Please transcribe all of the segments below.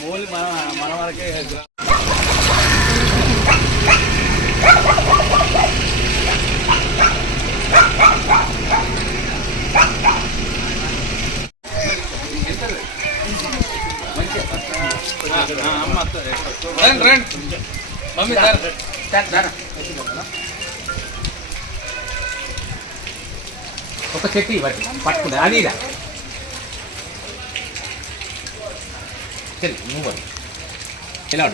మూలు మన వరకే మమ్మీ ఒక చెట్టు ఇవ్వండి పట్టుకుంటా అది సరే నువ్వు ఎలా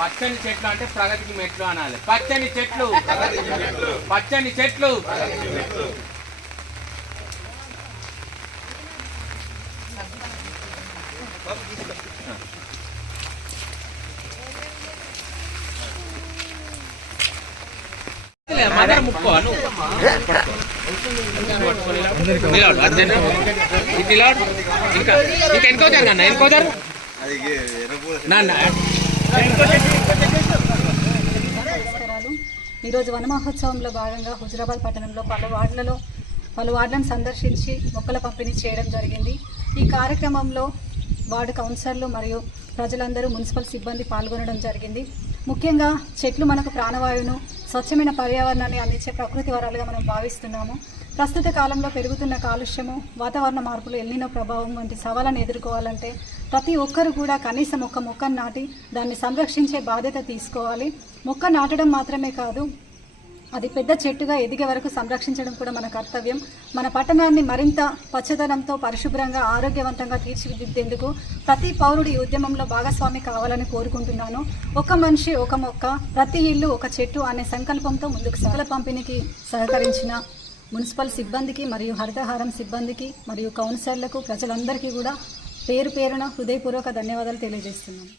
పచ్చని చెట్లు అంటే ప్రగతికి మెట్లు అనాలి. పచ్చని చెట్లు పచ్చని చెట్లు మదర్ ముక్కో ఇంకా ఎన్కో జరగన్న ఎన్కో జరు ఈరోజు వన మహోత్సవంలో భాగంగా హుజురాబాద్ పట్టణంలో పలు వార్డులను సందర్శించి మొక్కల పంపిణీ చేయడం జరిగింది. ఈ కార్యక్రమంలో వార్డు కౌన్సిలర్లు మరియు ప్రజలందరూ మున్సిపల్ సిబ్బంది పాల్గొనడం జరిగింది. ముఖ్యంగా చెట్లు మనకు ప్రాణవాయువును, స్వచ్ఛమైన పర్యావరణాన్ని అందించే ప్రకృతి వరాలుగా మనం భావిస్తున్నాము. ప్రస్తుత కాలంలో పెరుగుతున్న కాలుష్యము, వాతావరణ మార్పులు, ఎల్నినో ప్రభావం వంటి సవాళ్ళను ఎదుర్కోవాలంటే ప్రతి ఒక్కరు కూడా కనీసం ఒక మొక్కను నాటి దాన్ని సంరక్షించే బాధ్యత తీసుకోవాలి. మొక్క నాటడం మాత్రమే కాదు, అది పెద్ద చెట్టుగా ఎదిగే వరకు సంరక్షించడం కూడా మన కర్తవ్యం. మన పట్టణాన్ని మరింత పచ్చదనంతో, పరిశుభ్రంగా, ఆరోగ్యవంతంగా తీర్చిదిద్దేందుకు ప్రతి పౌరుడి ఉద్యమంలో భాగస్వామి కావాలని కోరుకుంటున్నాను. ఒక మనిషి ఒక మొక్క, ప్రతి ఇల్లు ఒక చెట్టు అనే సంకల్పంతో ముందుకు మొక్కల పంపిణీకి సహకరించిన మున్సిపల్ సిబ్బందికి మరియు హరితహారం సిబ్బందికి మరియు కౌన్సిలర్లకు, ప్రజలందరికీ కూడా పేరు పేరున హృదయపూర్వక ధన్యవాదాలు తెలియజేస్తున్నాను.